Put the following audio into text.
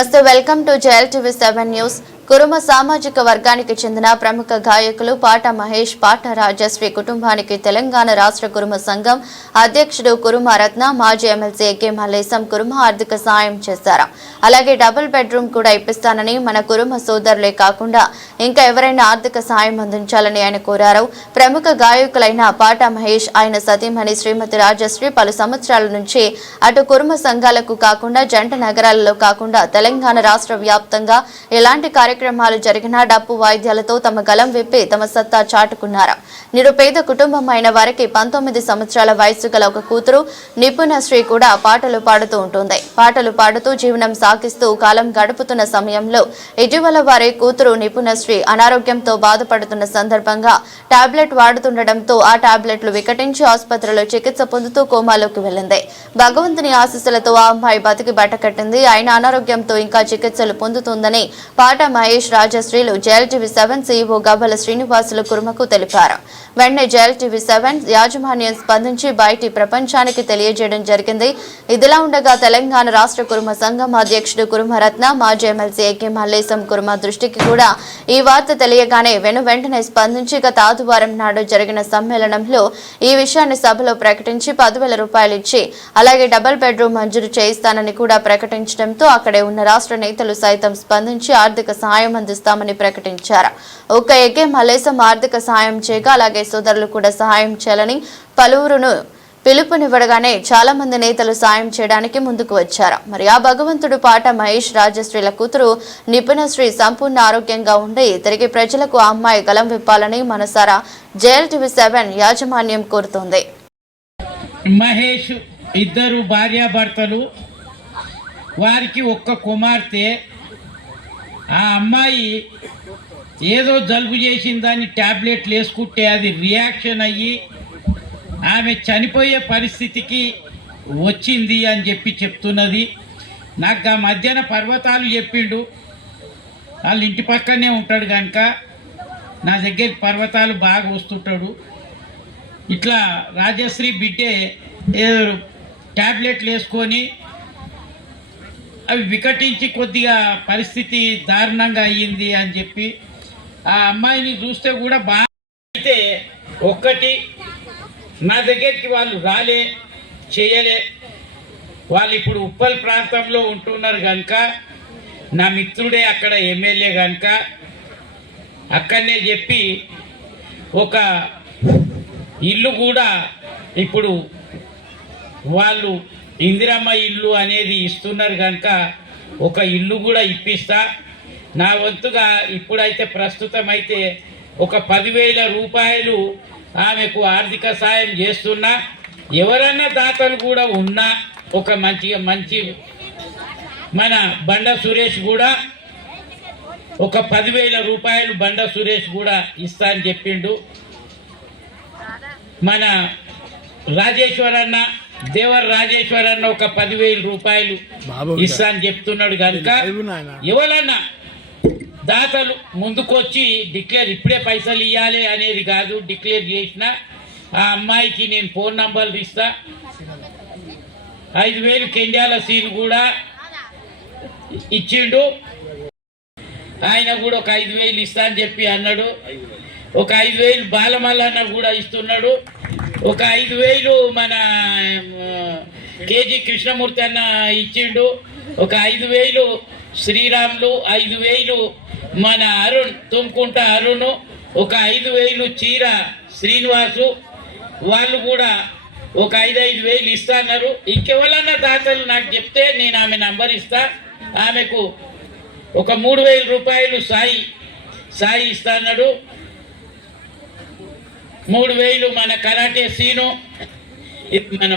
నమస్తే, welcome to JLTV7 news. Kuruma సామాజిక వర్గానికి చెందిన ప్రముఖ గాయకులు పాట మహేష్, పాట రాజశ్రీ కుటుంబానికి తెలంగాణ రాష్ట్ర కురుమ సంఘం అధ్యక్షుడు కురుమ రత్న, మాజీ ఎమ్మెల్సీ ఏకే మల్లేశం కురుమ ఆర్థిక సాయం చేశారు. అలాగే డబుల్ బెడ్రూమ్ కూడా ఇప్పిస్తానని, మన కురుమ సోదరులే కాకుండా ఇంకా ఎవరైనా ఆర్థిక సాయం అందించాలని ఆయన కోరారు. ప్రముఖ గాయకులైన పాట మహేష్, ఆయన సతీమణి శ్రీమతి రాజశ్రీ పలు సంవత్సరాల నుంచి అటు కురుమ సంఘాలకు కాకుండా జంట నగరాలలో కాకుండా తెలంగాణ రాష్ట్ర వ్యాప్తంగా ఎలాంటి కార్యక్రమాలు జరిగినా డప్పు వాయిద్యాలతో తమ గలం విప్పి తమ సత్తా చాటుకున్నారు. నిరుపేద కుటుంబం అయిన వారికి 19 సంవత్సరాల వయసు గల ఒక కూతురు నిపుణశ్రీ కూడా పాటలు పాడుతూ ఉంటుంది. పాటలు పాడుతూ జీవనం సాగిస్తూ కాలం గడుపుతున్న సమయంలో ఇటీవల వారి కూతురు నిపుణశ్రీ అనారోగ్యంతో బాధపడుతున్న సందర్భంగా టాబ్లెట్ వాడుతుండటంతో ఆ టాబ్లెట్లు వికటించి ఆసుపత్రిలో చికిత్స పొందుతూ కోమాలోకి వెళ్లింది. భగవంతుని ఆశీస్సులతో ఆ అమ్మాయి బతికి బట్టకట్టింది. ఆయన అనారోగ్యంతో ఇంకా చికిత్సలు పొందుతుందని పాట మహేష్, రాజశ్రీలు JLTV7 CEO గవ్వల శ్రీనివాసులు కురుమకు తెలిపారు. వెంటనే JLTV7 యాజమాన్యం స్పందించి బయటి ప్రపంచానికి తెలియజేయడం జరిగింది. ఇదిలా ఉండగా తెలంగాణ రాష్ట్ర కురుమ సంఘం అధ్యక్షుడు కురుమ రత్న, మాజీ ఎమ్మెల్సీ ఏకే మల్లేశం కురుమ దృష్టికి కూడా ఈ వార్త తెలియగానే వెంటనే స్పందించి గత ఆదివారం నాడు జరిగిన సమ్మేళనంలో ఈ విషయాన్ని సభలో ప్రకటించి 10,000 రూపాయలు ఇచ్చి అలాగే డబుల్ బెడ్రూమ్ మంజూరు చేయిస్తానని కూడా ప్రకటించడంతో అక్కడే ఉన్న రాష్ట్ర నేతలు సైతం స్పందించి ఆర్థిక సహాయం అందిస్తామని ప్రకటించారు. ఒక్క ఏకే మల్లేశం ఆర్థిక సహాయం చేయగా అలాగే సోదరులు కూడా సహాయం చేయాలని పలువురును పిలుపునివ్వడగానే చాలా మంది నేతలు సాయం చేయడానికి ముందుకు వచ్చారు. మరి ఆ భగవంతుడు పాట మహేష్, రాజశ్రీల కూతురు నిపుణశ్రీ సంపూర్ణ ఆరోగ్యంగా ఉండి తిరిగి ప్రజలకు ఆ అమ్మాయి గలం విప్పాలని మనసారా JLTV7 యాజమాన్యం కోరుతోంది. మహేష్ ఇద్దరు భార్యాభర్తలు, వారికి ఒక్క కుమార్తె. ఆ అమ్మాయి ఏదో జలుబు చేసిందని ట్యాబ్లెట్లు వేసుకుంటే అది రియాక్షన్ అయ్యి ఆమె చనిపోయే పరిస్థితికి వచ్చింది అని చెప్తున్నది. నాకు ఆ మధ్యాహ్న పర్వతాలు చెప్పిండు. వాళ్ళ ఇంటి పక్కనే ఉంటాడు కనుక నా దగ్గర పర్వతాలు బాగా వస్తుంటాడు. ఇట్లా రాజశ్రీ బిడ్డే ఏదో ట్యాబ్లెట్లు వేసుకొని అవి వికటించి కొద్దిగా పరిస్థితి దారుణంగా అయ్యింది అని చెప్పి ఆ అమ్మాయిని చూస్తే కూడా బాగా అయితే ఒక్కటి నా దగ్గరికి వాళ్ళు రాలే చేయలే. వాళ్ళు ఇప్పుడు ఉప్పల్ ప్రాంతంలో ఉంటున్నారు కనుక నా మిత్రుడే అక్కడ ఎమ్మెల్యే కనుక అక్కడనే చెప్పి ఒక ఇల్లు కూడా ఇప్పుడు వాళ్ళు ఇందిరమ్మ ఇల్లు అనేది ఇస్తున్నారు కనుక ఒక ఇల్లు కూడా ఇప్పిస్తా. నా వంతుగా ఇప్పుడైతే ప్రస్తుతం అయితే ఒక 10,000 రూపాయలు ఆమెకు ఆర్థిక సాయం చేస్తున్నా. ఎవరన్నా దాతలు కూడా ఉన్నా ఒక మంచి మన బండ సురేష్ కూడా ఒక 10,000 రూపాయలు బండ సురేష్ కూడా ఇస్తా అని చెప్పిండు. మన రాజేశ్వరన్న దేవర్ రాజేశ్వరన్న ఒక 10,000 రూపాయలు ఇస్తా అని చెప్తున్నాడు కనుక ఎవరన్నా దాతలు ముందుకొచ్చి డిక్లేర్ ఇప్పుడే పైసలు ఇవ్వాలి అనేది కాదు, డిక్లేర్ చేసిన ఆ అమ్మాయికి నేను ఫోన్ నంబర్లు ఇస్తా. 5,000 కెండ్యాల సీన్ కూడా ఇచ్చిండు. ఆయన కూడా ఒక 5,000 ఇస్తా అని చెప్పి అన్నాడు. ఒక 5,000 బాలమల్లన్న కూడా ఇస్తున్నాడు. ఒక 5,000 మన కేజీ కృష్ణమూర్తి అన్న ఇచ్చిండు. ఒక 5,000 శ్రీరాములు, 5,000 మన అరుణ్ తుమ్కుంట అరుణ్, ఒక 5,000 చీర శ్రీనివాసు, వాళ్ళు కూడా ఒక 5,000 ఇస్తా అన్నారు. ఇంకెవరన్నా దాతలు నాకు చెప్తే నేను ఆమె నంబర్ ఇస్తా. ఆమెకు ఒక 3,000 రూపాయలు సాయి ఇస్తా అన్నాడు. 3,000 మన కరాటే సీను, మన